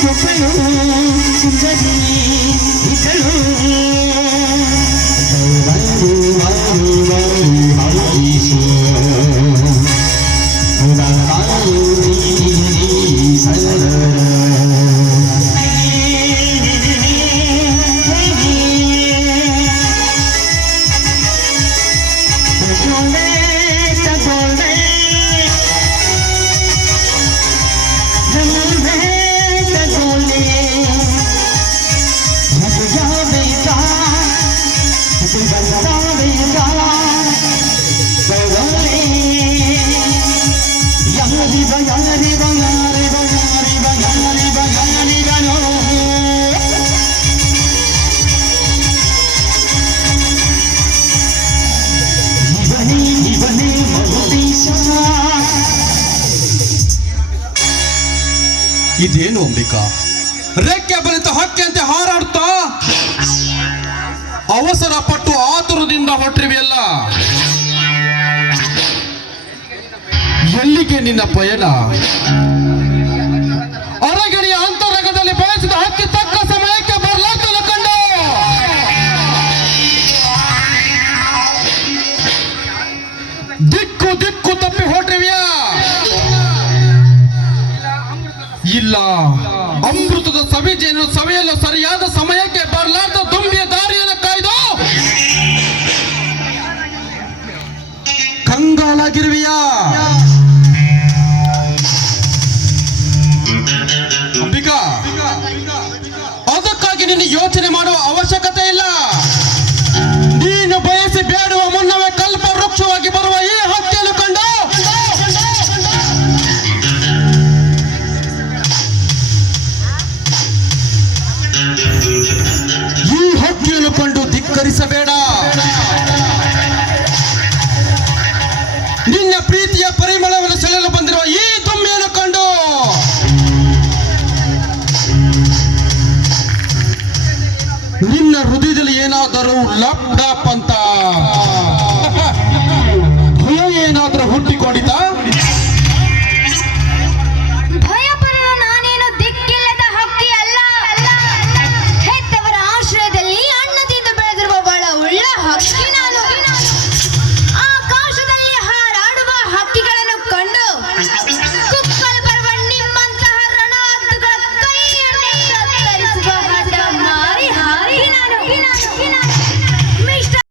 ಕೃಪೆಯು ಸುಂದರಿ ಇದ್ದಳು ಇದೇನು ಅಂಬಿಕಾ, ರೆಕ್ಕೆ ಬಲಿತ ಹಕ್ಕಿಯಂತೆ ಹಾರಾಡ್ತಾ ಅವಸರ ಪಟ್ಟು ಆತುರದಿಂದ ಹೊರಟಿವೆಯಲ್ಲ, ಎಲ್ಲಿಗೆ ನಿನ್ನ ಪಯಣ? ಅರಗಣಿಯ ಅಂತರಂಗದಲ್ಲಿ ಬಯಸಿದ ಹಕ್ಕಿ ತಕ್ಕ ಸಮಯಕ್ಕೆ ಬರಲಾರ್ದಲ್ಲ ಕಂಡು ದಿಕ್ಕು ದಿಕ್ಕು ತಪ್ಪಿ ಹೊರಟಿವೆಯಾ? ಇಲ್ಲ, ಅಮೃತದ ಸವಿಜೆಯನ್ನು ಸವಿಯಲು ಸರಿಯಾದ ಸಮಯಕ್ಕೆ ಬರಲಾರ್ದ ದುಂಬಿಯ ದಾರಿಯನ್ನು ಕಾಯ್ದು ಕಂಗಾಲಾಗಿರುವೆಯಾ? ಅಂಬಿಕಾ, ಅದಕ್ಕಾಗಿ ನಿನ್ನ ಯೋಚನೆ ಮಾಡುವ ಅವಶ್ಯಕತೆ ಇಲ್ಲ. ನೀನು ಬಯಸಿ ಬೇಡುವ ಮುನ್ನವೇ ಕಲ್ಪ ವೃಕ್ಷವಾಗಿ ಬರುವ ಈ ಹಕ್ಕಿಯನ್ನು ಕಂಡು ಧಿಕ್ಕರಿಸಬೇಡ. ನಿನ್ನ ಪ್ರೀತಿಯ ಪರಿಮಳವನ್ನು ಸೆಳೆಯಲು ಬಂದಿರುವ ಈ ದುಂಬಿಯನ್ನು ಕಂಡು ನಿನ್ನ ಹೃದಯದಲ್ಲಿ ಏನಾದರೂ ಲಬ್ಡಪ್ ಅಂತ